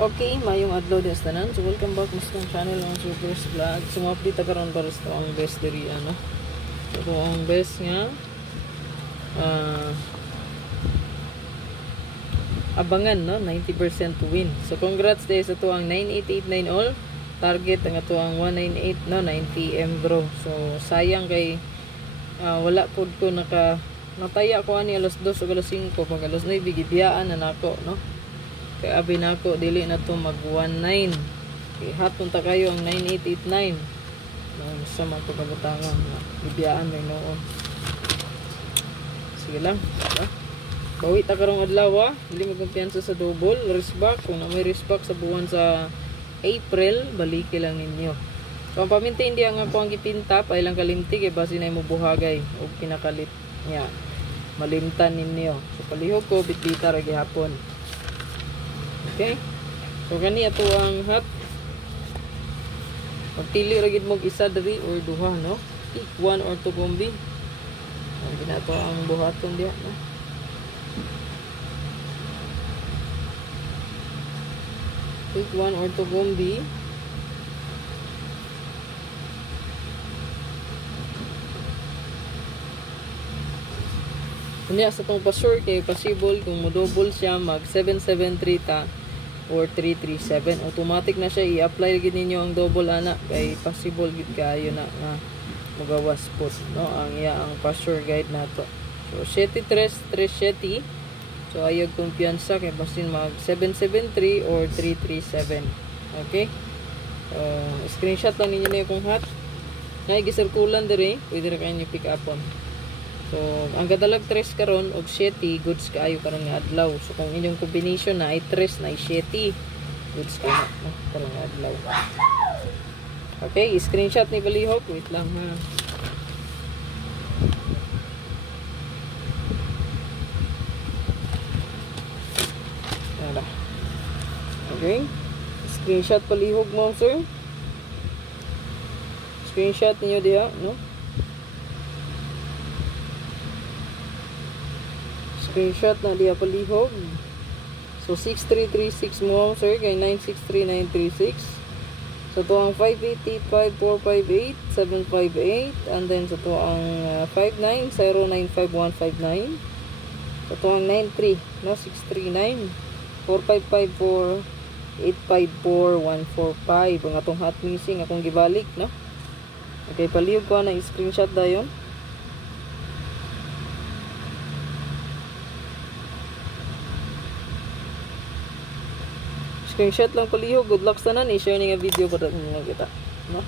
Okay, mayong adlaw din sa tanan. So welcome back sa akong channel ang Super's Vlog. So mo-update karon para sa ang best diri ano. So ang best nga abangan no 90% win. So congrats day sa tuang 9889 all. Target ang tuang 198 no 90M bro. So sayang kay wala pud ko nataya ko ani alas 2 o alas 5 pag alas 9 gibiyaan na nako no. Kaya abi na ako, dili na to mag 19. Okay, hatun ta kayo ang 9889. Sa mga pagkabutangan na bibiyaan may noon. Sige lang. Diba? Bawi ta karong adlaw ha. Dili magkumpiyansa sa double. Riskback. Kung na may riskback sa buwan sa April, baliki lang ninyo. So, ang paminti hindi ang ako ang gipinta, pa ilang kalimti, kaya basi na mo buhagay o pinakalit niya. Malimtan ninyo. So, palihog ko, bitbita ragi hapon. Okay, so kani ato ang hat. Pagpili ra gid mo isa diri or duha no. Pick one or two kombi. Ang ginato ang buhaton diha no. Pick one or two kombi. Kunya sa tong pa-sure kay possible kung mo-double siya mag 773 ta or 337 automatic na siya i-apply gid ninyo ang double ana kay possible gid kayo na nga magawas po no ang ang pa-sure guide nato. So 7337 so ayog kumpiyansa kay basin mag 773 or 337. Okay, screenshot lang ninyo na yung hat na gisirkulan diri pwede ra kayo pick upon. So, ang gadalag 3 karon og 7 goods kaayo karon nga adlaw. So, kung inyong combination na ay 3 na ay 7 goods kayo na karon nga adlaw. Okay, screenshot ni balihok. Wait lang ha. Ara. Okay. Screenshot palihog mo, sir. Screenshot niyo diha, no? Screenshot na diya palihog. So 6336 mo sir kay 963936. So to ang 5885458 758 and then so to ang 59095159. So to ang 93 no 639 4554 854145 ang atong hot missing akong gibalik no. Okay, palihog ko na screenshot dayon. Screenshot lang palihog. Good luck sa nan. I-share nga video para mga kita. No?